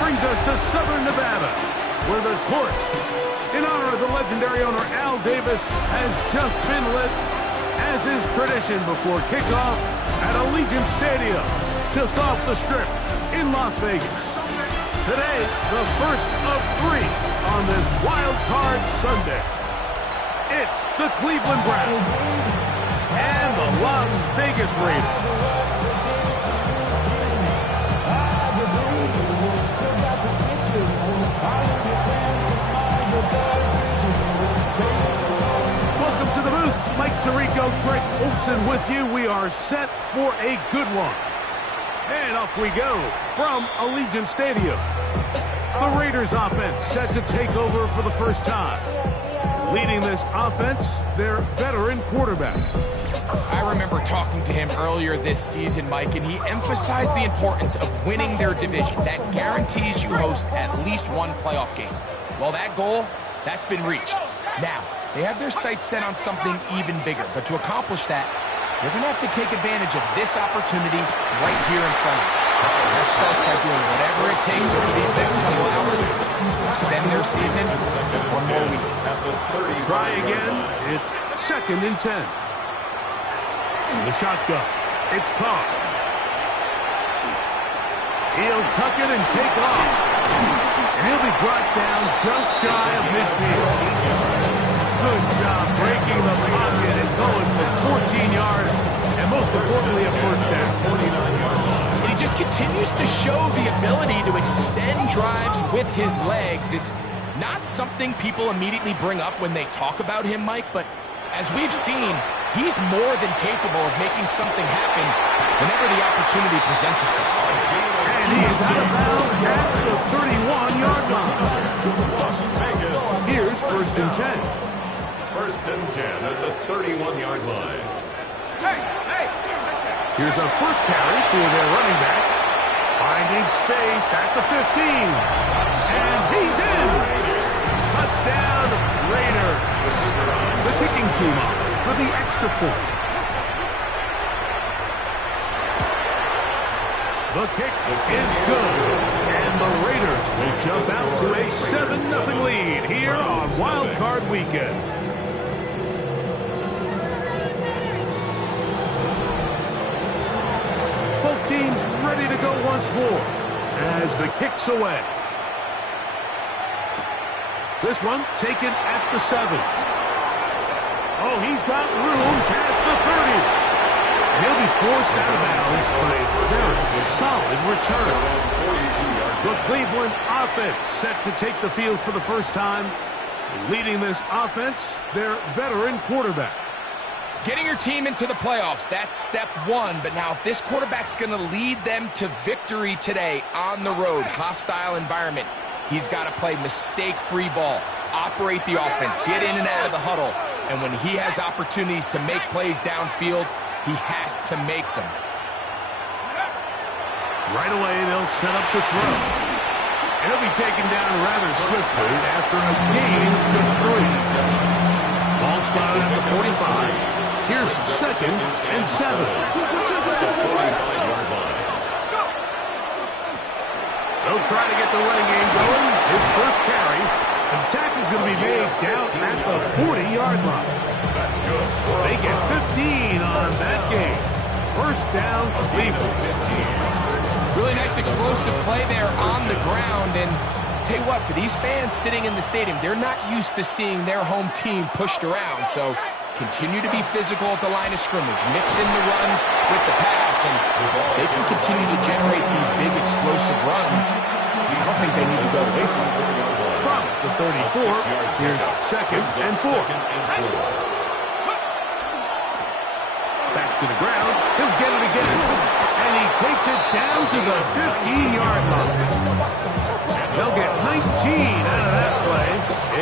brings us to Southern Nevada, where the torch, in honor of the legendary owner Al Davis, has just been lit, as is tradition before kickoff at Allegiant Stadium, just off the Strip in Las Vegas. Today, the first of 3 on this Wild Card Sunday. It's the Cleveland Browns and the Las Vegas Raiders. Welcome to the booth. Mike Tirico, Greg Olsen with you. We are set for a good one. And off we go from Allegiant Stadium. The Raiders offense set to take over for the first time. Leading this offense, their veteran quarterback. I remember talking to him earlier this season, Mike, and he emphasized the importance of winning their division. That guarantees you host at least one playoff game. Well, that goal, that's been reached. Now, they have their sights set on something even bigger, but to accomplish that, they're going to have to take advantage of this opportunity right here in front of them. That starts by doing whatever it takes over these next couple hours to extend their season one more week. Try again. It's 2nd and 10. The shotgun. It's caught. He'll tuck it and take off. And he'll be brought down just shy of midfield. Good job breaking the pocket and going for 14 yards. And most importantly, a first down. 49-yard line. And he just continues to show the ability to extend drives with his legs. It's not something people immediately bring up when they talk about him, Mike, but as we've seen, he's more than capable of making something happen whenever the opportunity presents itself. And he is out of bounds at the 31-yard line. Here's 1st and 10. 1st and 10 at the 31-yard line. Here's a first carry for their running back. Finding space at the 15. And he's in. Touchdown, Raiders. The kicking team up for the extra point. The kick is good. And the Raiders will jump out to a 7-0 lead here on Wild Card Weekend. Both teams ready to go once more as the kick's away. This one taken at the 7. Oh, he's got room past the 30. He'll be forced out of bounds by a very solid return. The Cleveland offense set to take the field for the first time. Leading this offense, their veteran quarterback. Getting your team into the playoffs, that's step 1. But now if this quarterback's going to lead them to victory today on the road, hostile environment, he's got to play mistake-free ball, operate the offense, get in and out of the huddle. And when he has opportunities to make plays downfield, he has to make them. Right away, they'll set up to throw. And he'll be taken down rather swiftly after a gain of just 3. Ball spotted at the 45. Here's 2nd and 7. They'll try to get the running game going. His first carry. The tackle's going to be made down at the 40-yard line. That's good. They get 15 on that game. First down, Cleveland. Really nice explosive play there on the ground. And tell you what, for these fans sitting in the stadium, they're not used to seeing their home team pushed around. So continue to be physical at the line of scrimmage. Mix in the runs with the pass, and they can continue to generate these big explosive runs. I don't think they need to go away from it. From the 34, here's 2nd and 4. Back to the ground. He'll get it again. And he takes it down to the 15-yard line. They'll get 19 out of that play.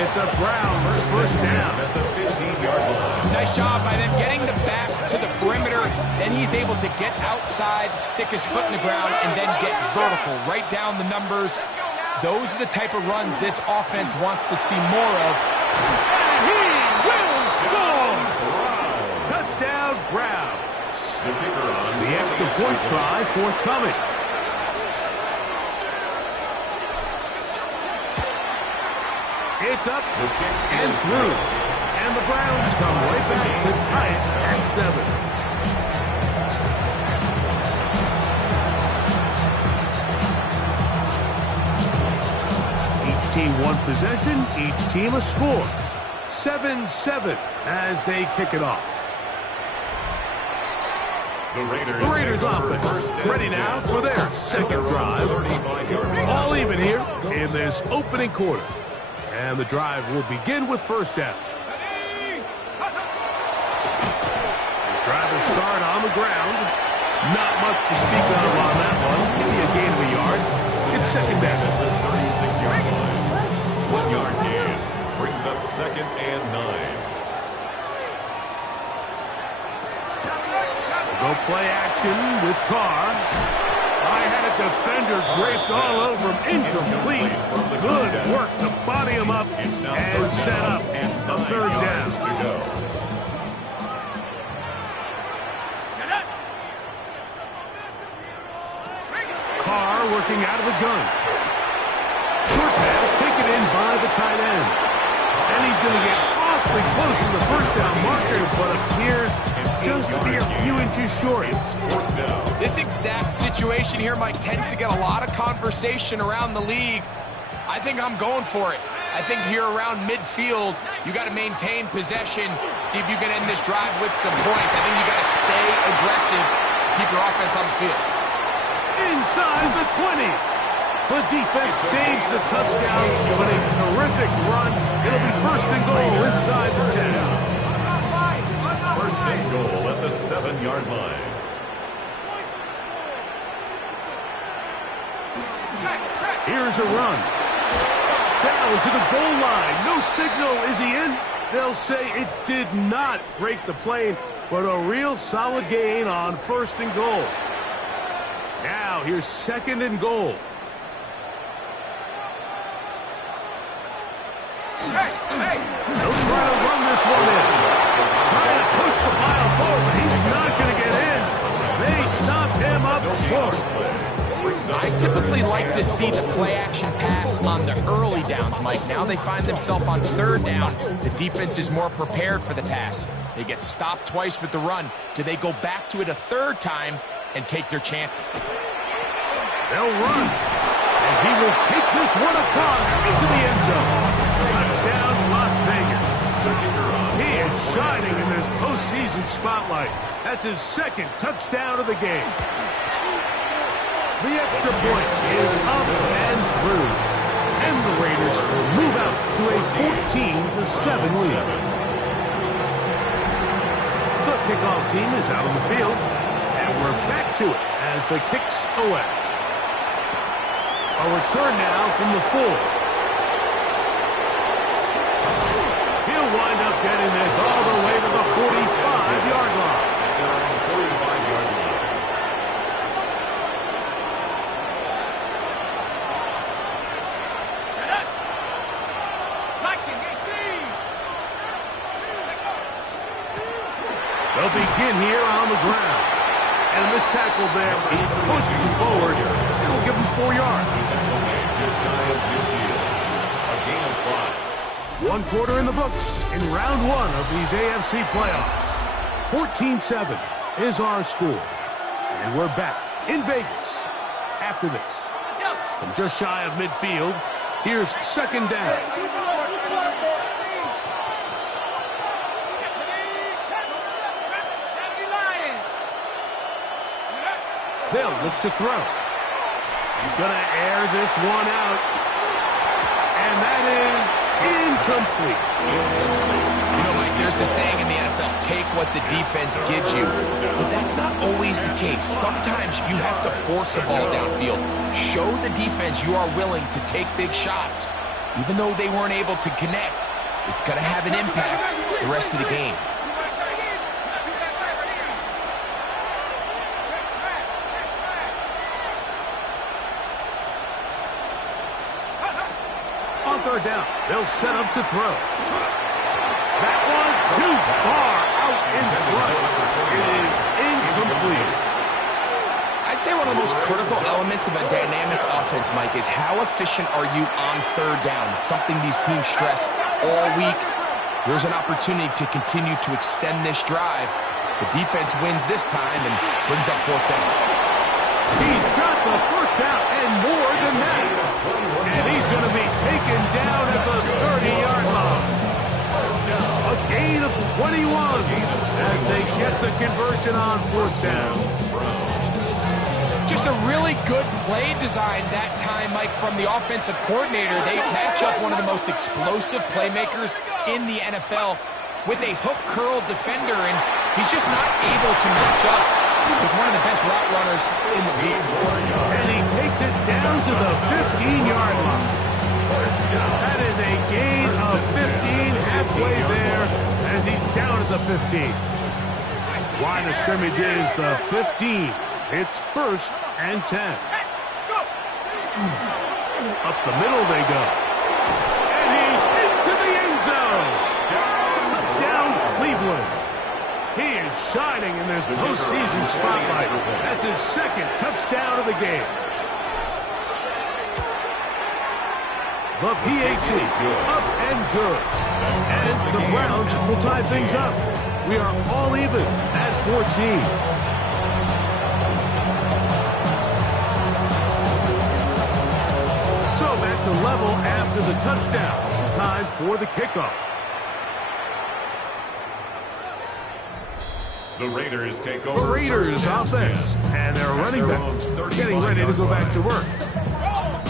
It's a Browns first down at the 15-yard line. Nice job by them getting the back to the perimeter. Then he's able to get outside, stick his foot in the ground, and then get vertical. Right down the numbers. Those are the type of runs this offense wants to see more of. And he will score! Touchdown, Browns. The extra point try forthcoming. It's up and through. And the Browns come right back to tie it at 7. Each team one possession, each team a score. 7-7 as they kick it off. The Raiders offense ready now for their second drive. All even here in this opening quarter. And the drive will begin with first down. Drive will start on the ground. Not much to speak of on that one. Give me a gain of a yard. It's second down. At the 36-yard line. 1 yard gain. Brings up 2nd and 9. Go play action with Carr. I had a defender draped all over him. Incomplete. Good work to body him up and set up a third down. To go. Carr working out of the gun. Short pass taken in by the tight end. And he's going to get awfully close to the first down marker, but appears just to be a few inches short. This exact situation here, Mike, tends to get a lot of conversation around the league. I think I'm going for it. I think here around midfield, you got to maintain possession, see if you can end this drive with some points. I think you got to stay aggressive, keep your offense on the field. Inside the 20. The defense saves the touchdown, but a terrific run. It'll be first and goal inside the 10. First and goal at the 7-yard line. Here's a run. Down to the goal line. No signal. Is he in? They'll say it did not break the plane, but a real solid gain on first and goal. Now here's second and goal. They'll try to run this one in. Trying to push the pile forward, but he's not going to get in. They stopped him up short. I typically like to see the play-action pass on the early downs, Mike. Now they find themselves on third down. The defense is more prepared for the pass. They get stopped twice with the run. Do they go back to it a third time and take their chances? They'll run. And he will take this one across into the end zone. Touchdown, Las Vegas. He is shining in this postseason spotlight. That's his second touchdown of the game. The extra point is up and through. And the Raiders move out to a 14-7 lead. The kickoff team is out on the field. And we're back to it as the kicks away. A return now from the 4. He'll wind up getting this all the way to the 45-yard line. They'll begin here on the ground. And a missed tackle there. He pushes forward. It'll give him 4 yards. Just shy of midfield. A gain of 5. 1 quarter in the books in round 1 of these AFC playoffs. 14-7 is our score. And we're back in Vegas after this. From just shy of midfield, here's second down. They'll look to throw. He's going to air this one out. And that is incomplete. You know, Mike, there's the saying in the NFL, take what the defense gives you. But that's not always the case. Sometimes you have to force a ball downfield. Show the defense you are willing to take big shots. Even though they weren't able to connect, it's going to have an impact the rest of the game. On third down, they'll set up to throw. That one too far out in front. It is incomplete. I say one of the most critical elements of a dynamic offense, Mike, is how efficient are you on third down? It's something these teams stress all week. There's an opportunity to continue to extend this drive. The defense wins this time and brings up fourth down. He's got the first down and more than that. And he's going to be taken down at the 30-yard line. A gain of 21 as they get the conversion on fourth down. Just a really good play design that time, Mike, from the offensive coordinator. They match up one of the most explosive playmakers in the NFL with a hook curl defender, and he's just not able to match up with one of the best route runners in the league. And he takes it down to the 15-yard line. That is a gain of 15 halfway there as he's down at the 15. Line of scrimmage is the 15. It's 1st and 10. Up the middle they go. And he's into the end zone. Touchdown, Cleveland. He is shining in this postseason spotlight. That's his 2nd touchdown of the game. The PAT up and good. And the Browns will tie things up. We are all even at 14. To level after the touchdown. Time for the kickoff. The Raiders take over. The Raiders offense. And they're running back. Getting ready to go back to work.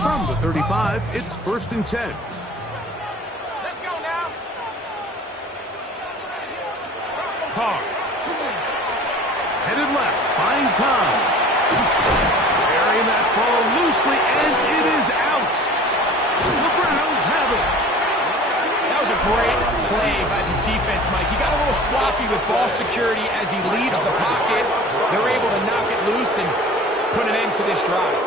From the 35, it's 1st and 10. Let's go now. Carr. Headed left. Buying time. Carrying that ball loosely, and it is out. The Browns have it. That was a great play by the defense, Mike. He got a little sloppy with ball security as he leaves the pocket. They're able to knock it loose and put an end to this drive.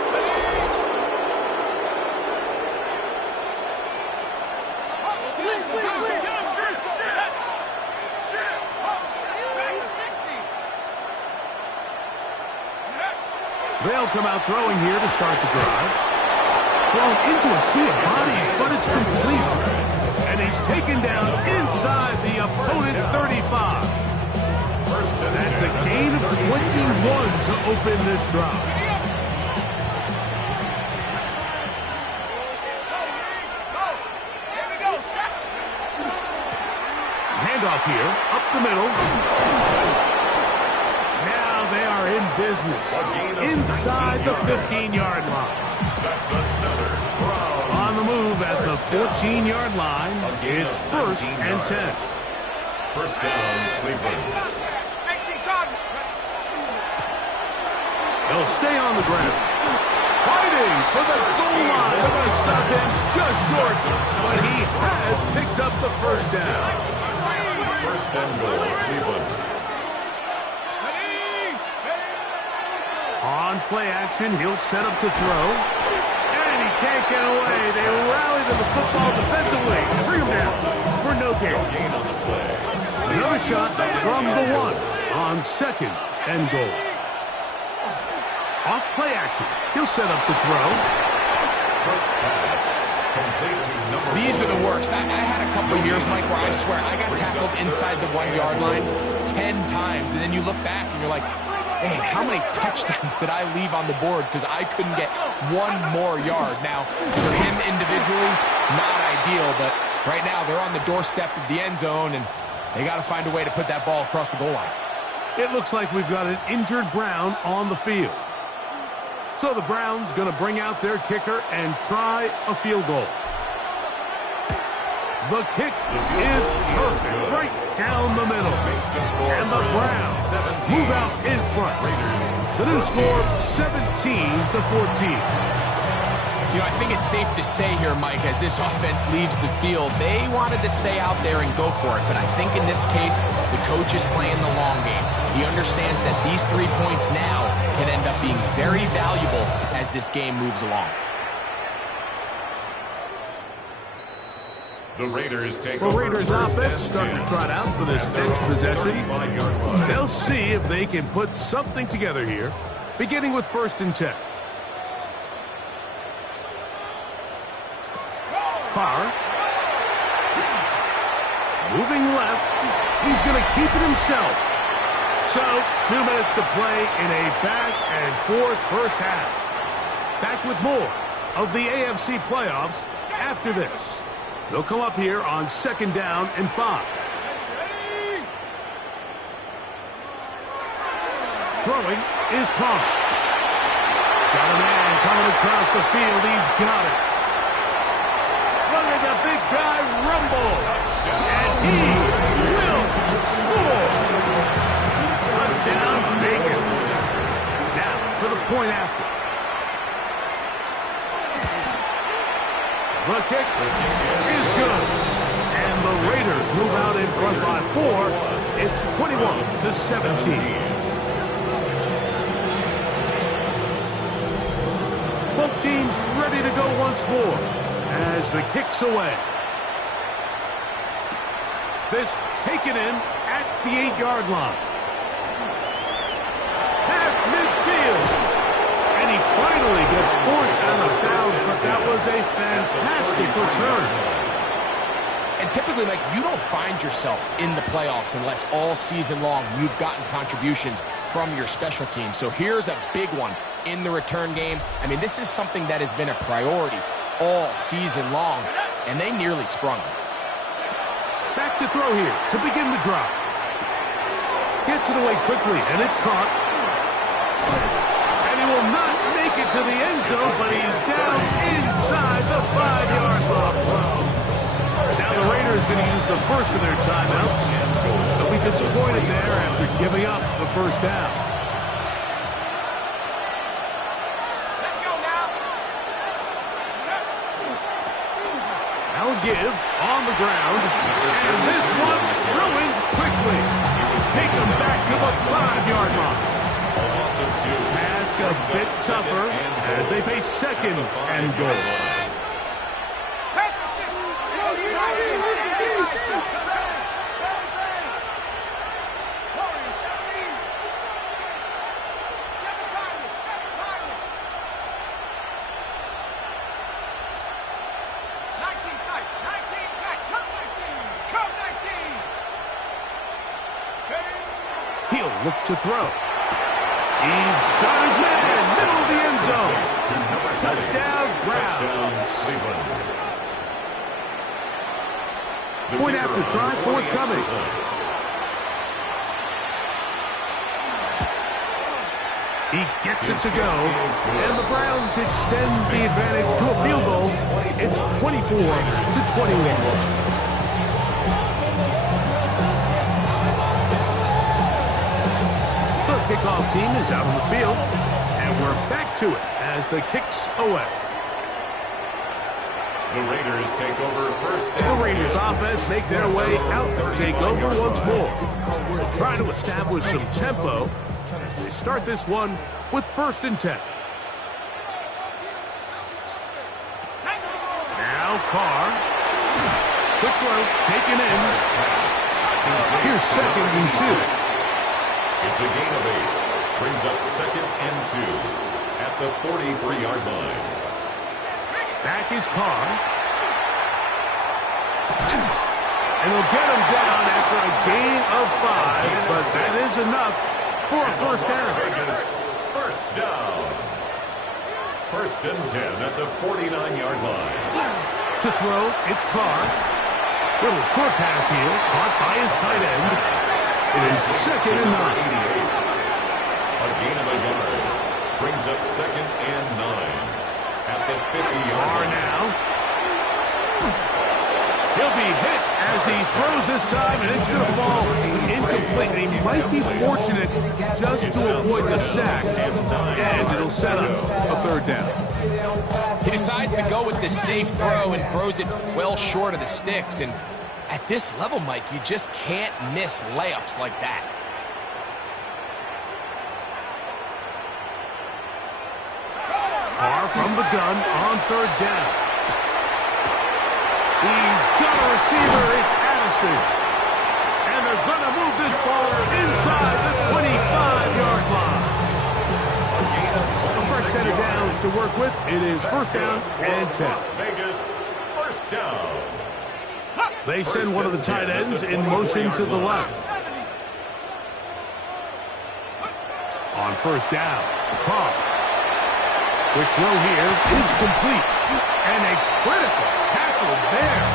They'll come out throwing here to start the drive. Thrown into a sea of bodies, but it's complete. And he's taken down inside the opponent's 35. That's a gain of 21 to open this drive. Handoff here, up the middle. Now they are in business inside the 15-yard line. That's another Brown. On the move at the 14-yard line, it's 1st and 10. 1st down, Cleveland. They'll stay on the ground. Fighting for the goal line. They're going to stop him just short, but he has picked up the 1st down. 1st and goal, Cleveland. On play action, he'll set up to throw. And he can't get away. They rally to the football defensively. Bring him down for no gain. On the play. Another shot from the 1 on 2nd and goal. Off play action. He'll set up to throw. First pass. Complete to number These are the worst. I had a couple years, Mike, where I swear I got tackled inside the 1-yard line 10 times. And then you look back and you're like, man, how many touchdowns did I leave on the board because I couldn't get one more yard? Now, for him individually, not ideal, but right now they're on the doorstep of the end zone, and they got to find a way to put that ball across the goal line. It looks like we've got an injured Brown on the field. So the Browns going to bring out their kicker and try a field goal. The kick is perfect, right down the middle. And the Browns move out in front. The new score, 17-14. You know, I think it's safe to say here, Mike, as this offense leaves the field, they wanted to stay out there and go for it. But I think in this case, the coach is playing the long game. He understands that these 3 points now can end up being very valuable as this game moves along. The Raiders take The over. Raiders offense starting to trot out for this next possession. They'll see if they can put something together here. beginning with 1st and 10. Carr. Moving left. He's going to keep it himself. So, 2 minutes to play in a back-and-forth first half. Back with more of the AFC playoffs after this. They'll come up here on 2nd down and 5. Throwing is Carr. Got a man coming across the field. He's got it. Look at the big guy rumble. And he will score. Touchdown, Vegas. Now for the point after. The kick is good. And the Raiders move out in front by 4. It's 21-17. Both teams ready to go once more as the kick's away. This taken in at the 8-yard line. Past midfield. And he finally gets forced out of bounds, but that was a fantastic return. And typically, Mike, you don't find yourself in the playoffs unless all season long you've gotten contributions from your special team. So here's a big one in the return game. I mean, this is something that has been a priority all season long, and they nearly sprung. Back to throw here to begin the drive. Gets it away quickly, and it's caught. And he will not make it to the end zone, but he's down inside the 5-yard line. Now the Raiders going to use the first of their timeouts. They'll be disappointed there after giving up the first down. Let's go now. Now a give on the ground. And this one ruined quickly. Take them back to the 5-yard line. Task a bit tougher as they face 2nd and goal. He'll look to throw. He's got his man, middle of the end zone. Touchdown, Browns. Point after try, forthcoming. He gets it to go, and the Browns extend the advantage to a field goal. It's 24-21. The kickoff team is out on the field, and we're back to it as the kick's away. The Raiders take over first down. The Raiders offense make their way out to take over once more. Trying to establish some tempo as they start this one with 1st and 10. Now Carr. Quick throw, taken in. Here's 2nd and 2. It's a gain of 8. Brings up 2nd and 2 at the 43-yard line. Back is Carr. And he'll get him down after a gain of 5, but that is enough for a first down. Vegas, first down. 1st and 10 at the 49-yard line. To throw, it's Carr. Little short pass here, caught by his tight end. It is 2nd and 9. A gain of a yard. Brings up 2nd and 9 at the 50-yard line. Now. He'll be hit as he throws this time, and it's going to fall incomplete. And he might be fortunate just to avoid the sack, and it'll set up a 3rd down. He decides to go with the safe throw and throws it well short of the sticks. And at this level, Mike, you just can't miss layups like that. Carr from the gun on 3rd down. He's got a receiver. It's Addison. And they're going to move this ball inside the 25-yard line. set of downs to work with. It is first down and 10. Las Vegas, first down. They send one of the tight ends in motion to the left. On first down, Carr. Quick throw here is complete. And a critical tackle there.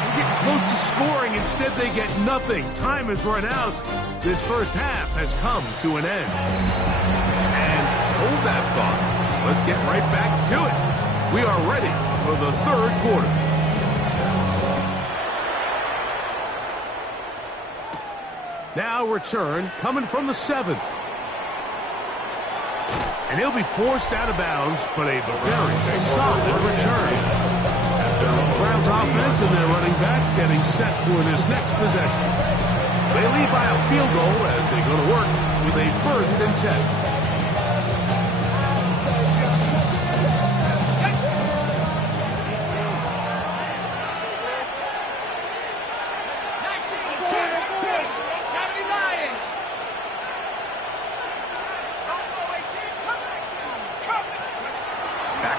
They get close to scoring. Instead, they get nothing. Time has run out. This first half has come to an end. And hold that thought. Let's get right back to it. We are ready for the third quarter. Now return coming from the 7th. And he'll be forced out of bounds, but a very solid return. Browns offense and their running back getting set for this next possession. They lead by a field goal as they go to work with a first and 10.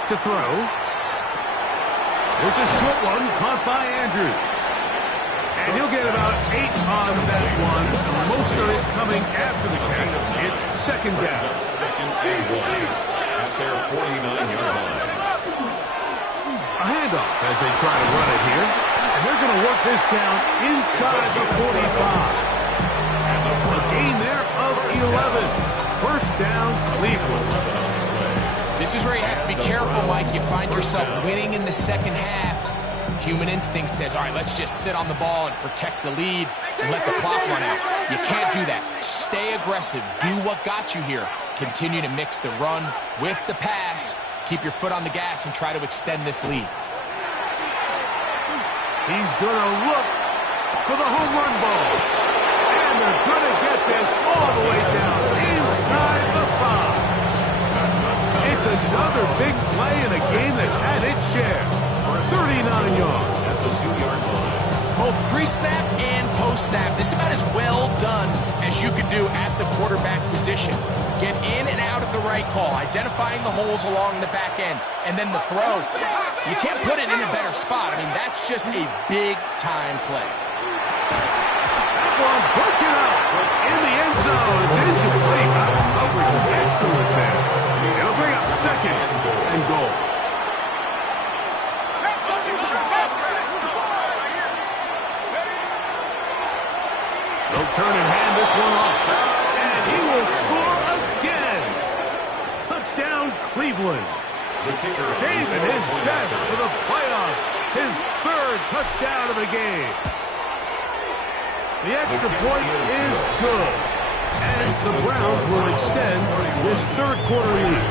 To throw. There's a short one caught by Andrews. And he'll get about 8 on that one. Most of it coming after the catch. It's second down. Second and 1 at their 49-yard line. A handoff as they try to run it here. And they're going to work this down inside the 45. A gain there of 11. First down, Cleveland. This is where you have to be careful, Mike. You find yourself winning in the second half. Human instinct says, all right, let's just sit on the ball and protect the lead and let the clock run out. You can't do that. Stay aggressive. Do what got you here. Continue to mix the run with the pass. Keep your foot on the gas and try to extend this lead. He's going to look for the home run ball. And they're going to get this all the way down inside the 5. It's another big play in a game that's had its share. 39 yards at the 2-yard line. Both pre-snap and post-snap. This is about as well done as you could do at the quarterback position. Get in and out of the right call, identifying the holes along the back end, and then the throw. You can't put it in a better spot. I mean, that's just a big-time play. That one broken up in the end zone. It's incomplete. Coverage excellent there. It'll bring up second and goal. They'll turn and hand this one off. And he will score again. Touchdown, Cleveland. Saving his best for the playoffs. His third touchdown of the game. The extra point is good. And the Browns will extend this third quarter lead.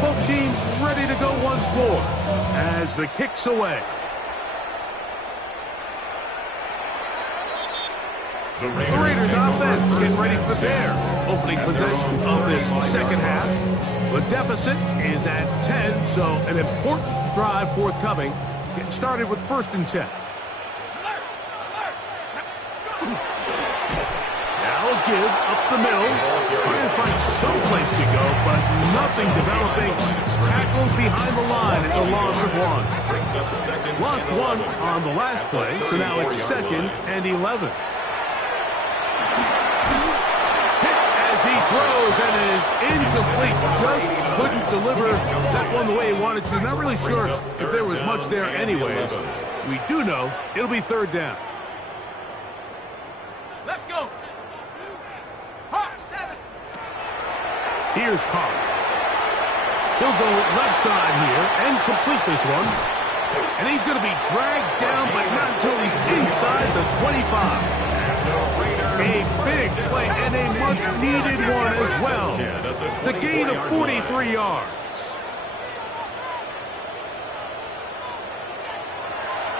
Both teams ready to go once more as the kick's away. The Raiders offense getting ready for their opening possession of this second half. The deficit is at 10, so an important drive forthcoming. Getting started with first and 10. Now give up the middle. Trying to find some place to go, but nothing developing. Tackled behind the line. It's a loss of 1. Lost 1 on the last play, so now it's second and 11. He throws and it is incomplete. Just couldn't deliver that one the way he wanted to. Not really sure if there was much there anyways. We do know it'll be third down. Let's go. 7. Here's Carr. He'll go left side here and complete this one. And he's going to be dragged down, but not until he's inside the 25. A big play and a much-needed one as well. It's a gain of 43 yards.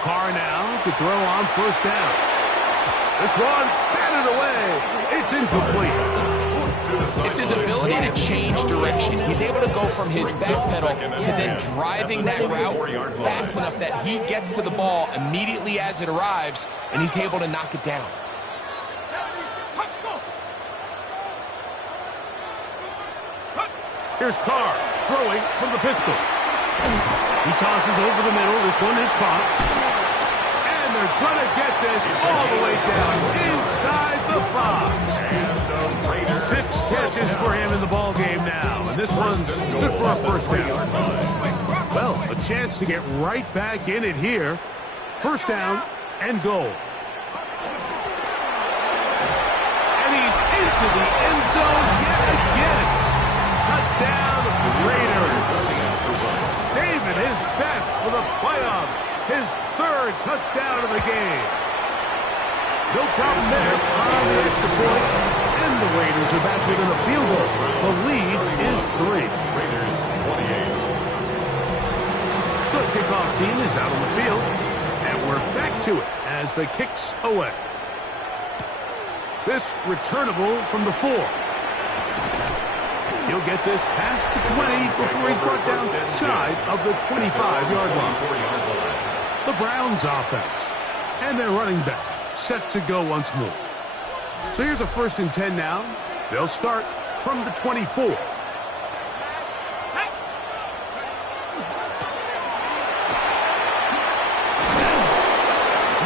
Carr now to throw on first down. This one batted away. It's incomplete. It's his ability to change direction. He's able to go from his back pedal to then driving that route fast enough that he gets to the ball immediately as it arrives, and he's able to knock it down. Here's Carr throwing from the pistol. He tosses over the middle. This one is caught. And they're going to get this all the way down inside the 5. 6 catches for him in the ball game now. And this one's good for a first down. Well, a chance to get right back in it here. First down and goal. And he's into the end zone yet again. Touchdown, Raiders. Saving his best for the playoffs. His 3rd touchdown of the game. No problem there on the extra point. And the Raiders are back within a field goal. The lead is 3. Raiders 28. The kickoff team is out on the field. And we're back to it as the kicks away. This returnable from the 4. He'll get this past the 20 before he's brought down shy of the 25-yard line. The Browns offense. And their running back set to go once more. So here's a 1st and 10 now. They'll start from the 24.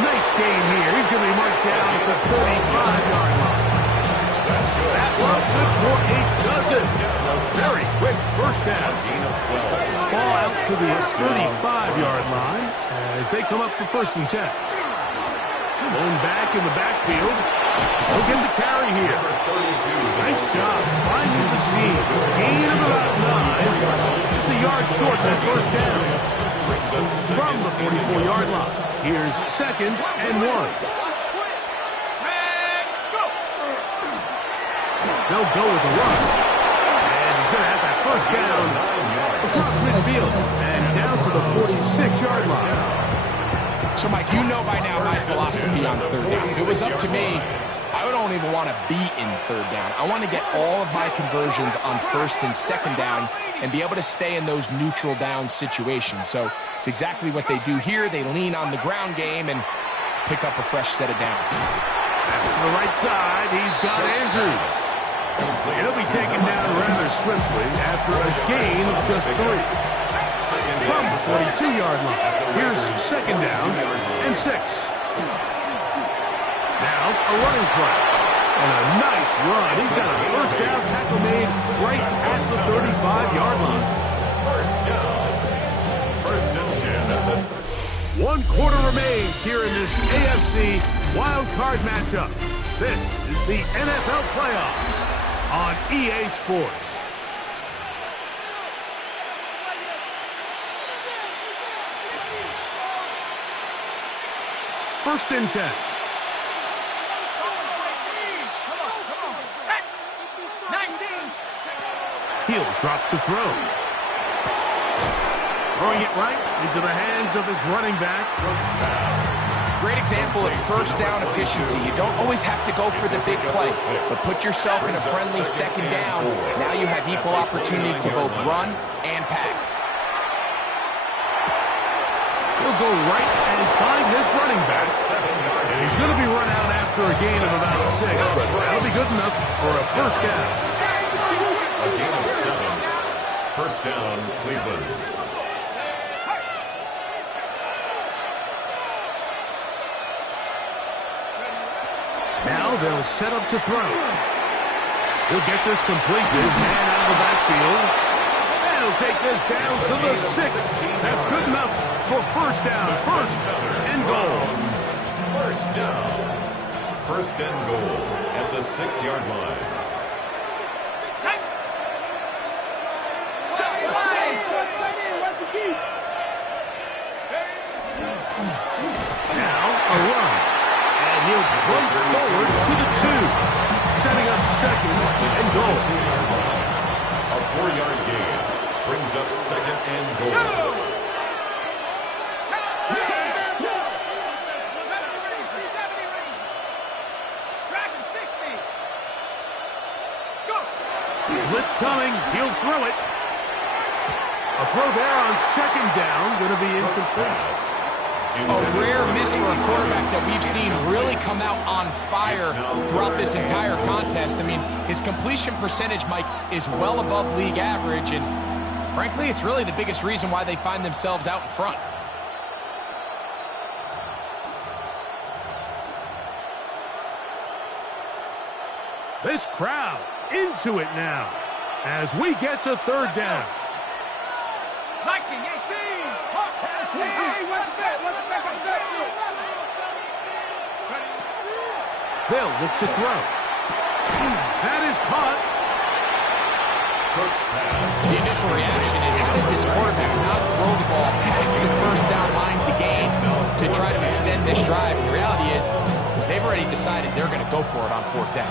Nice gain here. He's going to be marked down at the 35-yard line. That one good for 8 dozen. A very quick first down. Ball out to the 35-yard line as they come up for 1st and 10. Going back in the backfield. He'll get the carry here. Nice job finding the seam. Gain of about 9. Just a yard short at first down. From the 44-yard line. Here's 2nd and 1. They'll go with the run. And he's going to have that first down across midfield and down to the 46-yard line. So, Mike, you know by now my philosophy on 3rd down. If it was up to me, I don't even want to be in 3rd down. I want to get all of my conversions on 1st and 2nd down and be able to stay in those neutral down situations. So it's exactly what they do here. They lean on the ground game and pick up a fresh set of downs. That's to the right side. He's got Andrews. He'll be taken down rather swiftly after a gain of just 3. From the 42-yard line. Here's 2nd down and 6. Now a running play. And a nice run. He's got a first down tackle made right at the 35-yard line. First and 10. 1 quarter remains here in this AFC wild card matchup. This is the NFL playoffs on EA Sports. First and 10. He'll drop to throw. Throwing it right into the hands of his running back. Great example of first down efficiency. You don't always have to go for the big play, but put yourself in a friendly 2nd down. Now you have equal opportunity to both run and pass. He'll go right and find his running back. And he's going to be run out after a gain of about 6, but that'll be good enough for a first down. A gain of 7. First down, Cleveland. Now they'll set up to throw. He'll get this completed and out of the backfield. And he'll take this down to the 6. That's good enough for first down. First and goal. First down. First and goal at the 6-yard line. Now a run. And he'll punch forward to the 2. Setting up 2nd and goal. A 4-yard gain brings up 2nd and goal. Blitz coming. He'll throw it. A throw there on 2nd down. Going to be incomplete. A rare miss for a quarterback that we've seen really come out on fire throughout this entire contest. I mean, his completion percentage, Mike, is well above league average, and frankly, it's really the biggest reason why they find themselves out in front. This crowd into it now as we get to third down. Nike 18. They'll look to throw. That is caught. The initial reaction is, how does this quarterback not throw the ball past the first down line to gain to try to extend this drive? And the reality is, because they've already decided they're going to go for it on fourth down.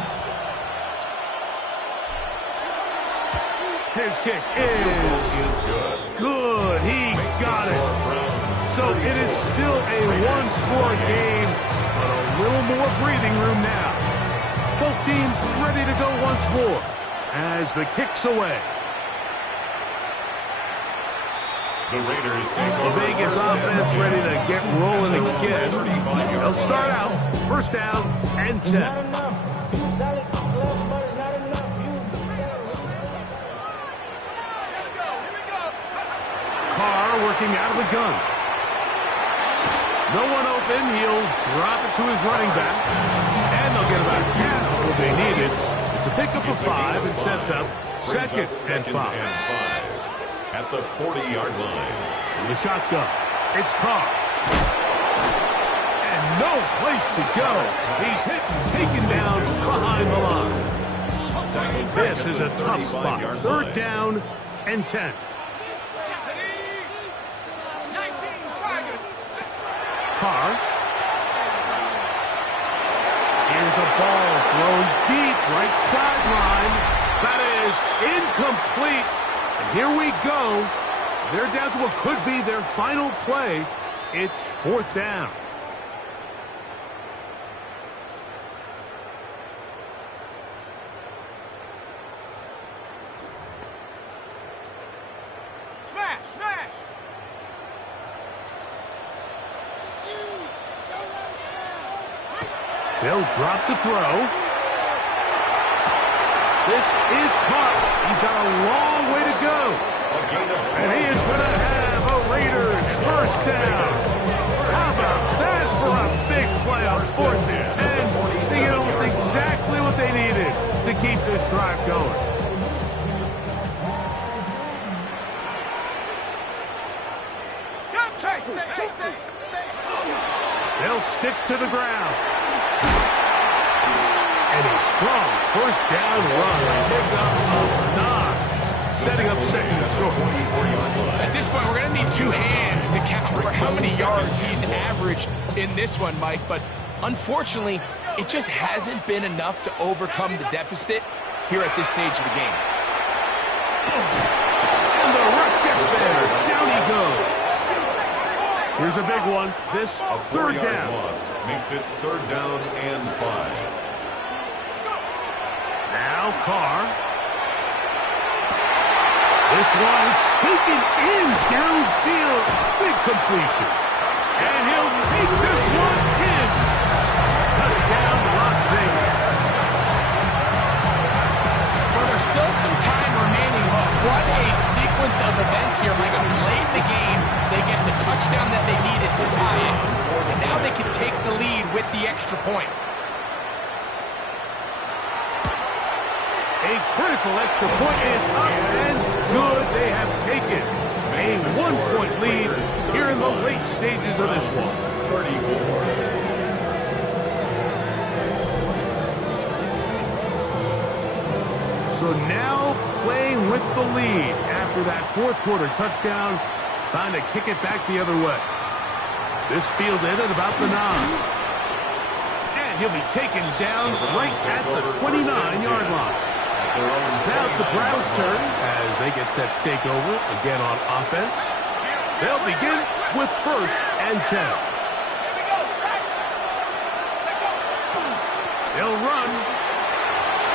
His kick is good. He got it. So it is still a one-score game, but a little more breathing room now. Both teams ready to go once more as the kick's away. The Raiders take The over Vegas offense ready to get rolling again. They'll start out first down and 10. Carr working out of the gun. No one open. He'll drop it to his running back. And they'll get about half what they needed. It's a pickup of 5 and sets up second and 5. At the 40-yard line. In the shotgun, it's Carr. And no place to go. He's hit and taken down behind the line. This is a tough spot. Third down and 10. Carr. Here's a ball thrown deep, right sideline. That is incomplete. And here we go. They're down to what could be their final play. It's fourth down. Smash, smash. They'll drop to throw. This is caught. He's got a long way to go. And he is going to have a Raiders first down. How about that for a big play on fourth and 10? They get almost exactly what they needed to keep this drive going. They'll stick to the ground. And a strong first down run. Pick up of 9. Setting up second and short. At this point, we're going to need 2 hands to count for how many yards he's averaged in this one, Mike. But unfortunately, it just hasn't been enough to overcome the deficit here at this stage of the game. And the rush gets there. Down he goes. Here's a big one. This third down. Loss makes it third down and 5. Now Carr. This one is taken in downfield. Big completion. And he'll take this one in. Touchdown Las Vegas. Well, there's still some time remaining, but what a sequence of events here, Mike. I mean, late in the game, they get the touchdown that they needed to tie it, and now they can take the lead with the extra point. A critical extra point is up and good. They have taken a 1-point lead here in the late stages of this one. 34. So now playing with the lead after that fourth quarter touchdown. Time to kick it back the other way. This fielded at about the 9. And he'll be taken down right at the 29-yard line. Now it's the Browns' turn as they get set to take over again on offense. They'll begin with first and 10. They'll run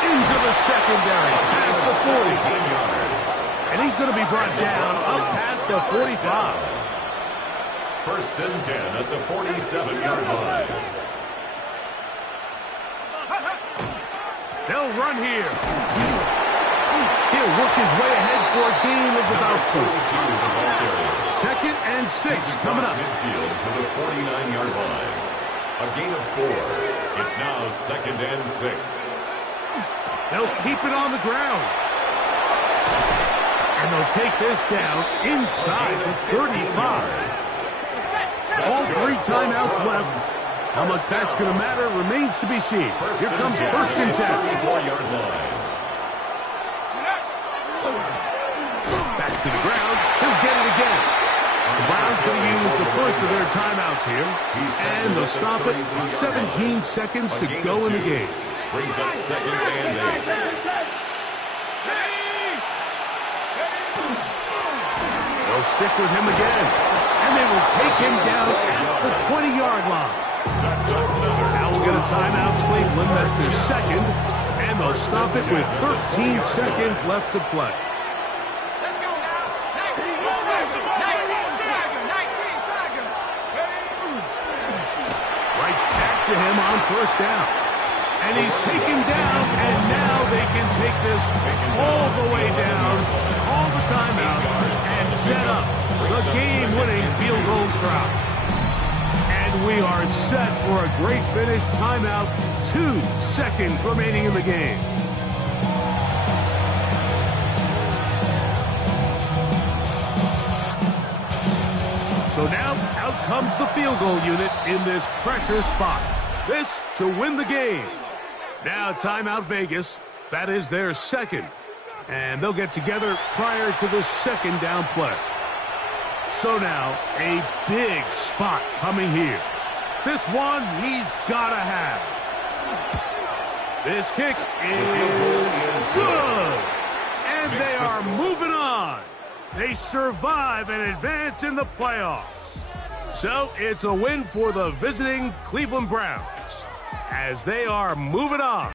into the secondary past the 40. And he's going to be brought down up past the 45. First and 10 at the 47-yard line. They'll run here. He'll work his way ahead for a gain of about 4. Second and 6 coming up. Midfield to the 49-yard line. A gain of 4. It's now second and 6. They'll keep it on the ground. And they'll take this down inside the 35. All 3 timeouts left. How much that's going to matter remains to be seen. Here comes first and 10. 34-yard line. Back to the ground. He'll get it again. The Browns going to use the first of their timeouts here. And they'll stop it with 17 seconds to go in the game. Brings up second and 8. They'll stick with him again. And they will take him down at the 20-yard line. Now we'll get a timeout, Cleveland. That's their second. And they'll stop it with 13 seconds left to play. Let's go now. 19 Tiger. Right back to him on first down. And he's taken down, and now they can take this all the way down, call the timeout, and set up the game-winning field goal try. And we are set for a great finish. Timeout, 2 seconds remaining in the game. So now, out comes the field goal unit in this pressure spot. This to win the game. Now, timeout Vegas. That is their second. And they'll get together prior to the second down play. So now, a big spot coming here. This one he's got to have. This kick is good. And they are moving on. They survive and advance in the playoffs. So it's a win for the visiting Cleveland Browns as they are moving on.